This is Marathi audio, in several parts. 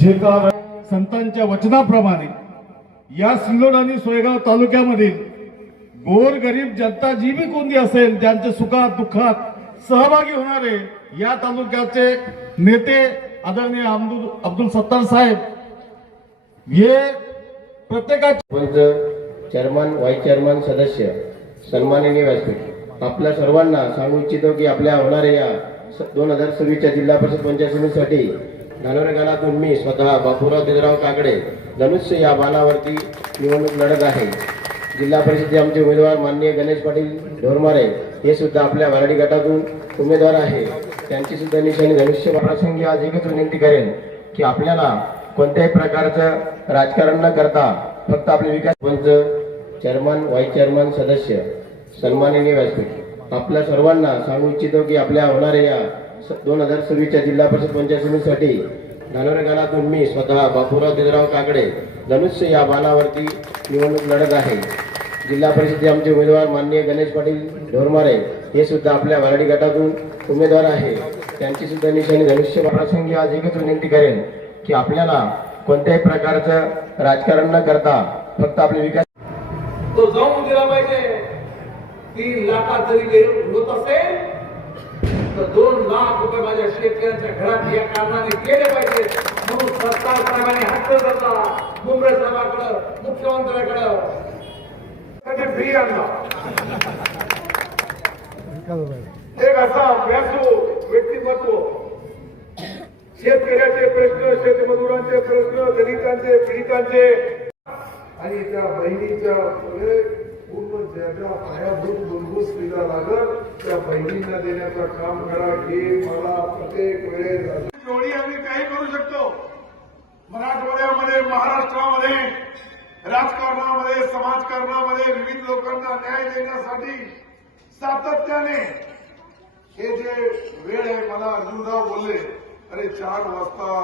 जे का संतांच्या वचनाप्रमाणे या सिल्लोड आणि सोयगाव तालुक्यामधील गोरगरीब जनता जी बी कोणती असेल, ज्यांच्या सुखात दुःखात सहभागी होणारे या तालुक्याचे नेते आदरणीय अब्दुल सत्तार साहेब हे प्रत्येकाचे पंच चेअरमन व्हाईस चेअरमन सदस्य सन्माननीय व्यासपीठ आपल्या सर्वांना सांगू इच्छितो की आपल्या होणाऱ्या या 2026च्या जिल्हा परिषद पंचायत समितीसाठी धानोरा गावातून मी स्वतः बापूराव देवराव काकडे धनुष्य या बाणावरती निवडणूक लढत आहे। जिल्हा परिषदेचे आमचे उमेदवार माननीय गणेश पाटील ढोरमारे हे सुद्धा आपल्या वारडी गटातून उमेदवार आहे। त्यांची सुद्धा निशाणी धनुष्य प्रसंगी आज एकच विनंती करेन की आपल्याला कोणत्याही प्रकारचं राजकारण न करता फक्त आपले विकास पंच चेअरमन व्हाईस चेअरमन सदस्य सन्माननीय व्यासपीठ आपल्या सर्वांना सांगू इच्छितो की आपल्या होणाऱ्या या 2026च्या जिल्हा परिषद पंचायत समितीसाठी धानोरा गावातून मी स्वतः बापूराव देवराव काकडे धनुष्य या बाणावरती निवडणूक लढत आहे। जिल्हा परिषदेचे आमचे उमेदवार माननीय गणेश पाटील ढोरमारे हे सुद्धा आपल्या वारडी गटातून उमेदवार आहे। त्यांची सुद्धा निशाणी धनुष्य प्रसंगी आज एकच विनंती करेन की आपल्याला कोणत्याही प्रकारचं राजकारण न करता फक्त आपले विकास तो जाऊन दिला पाहिजे। 3 लाखात जरी होत असेल तर 2 लाख रुपये माझ्या शेतकऱ्यांच्या घरात या कारणाने केले पाहिजे। म्हणून सरकार साहेबांनी हट्ट धरला मुंबई साहेबांकडे मुख्यमंत्र्यांकडे कधी फ्री आणला। एक असा अभ्यासू व्यक्तिमत्व शेतकऱ्याचे प्रश्न शेतमजुरांचे प्रश्न दलितांचे पीडितांचे आणि त्या बहिणीच्या पूर्ण ज्या पायाभूत मूलभूत सुविधा लागत त्या बहिणींना देण्याचं काम करा। हे मला प्रत्येक वेळेस जोडी आम्ही काही करू शकतो। मराठवाड्यामध्ये महाराष्ट्रामध्ये राजकारणामध्ये समाजकारणामध्ये विविध लोकांना न्याय देण्यासाठी सातत्याने हे जे वेळ आहे मला अर्जुनराव बोलले अरे 4 वाजता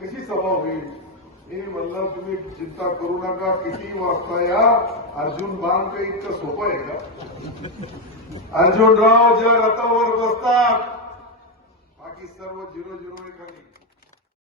कशी सभा होईल। मी म्हणलं तुम्ही चिंता करू नका किती वाजता या। अर्जुन बाण काही इतकं सोपं आहे का। अर्जुनराव ज्या रथावर बसतात बाकी सर्व 0-0 खाली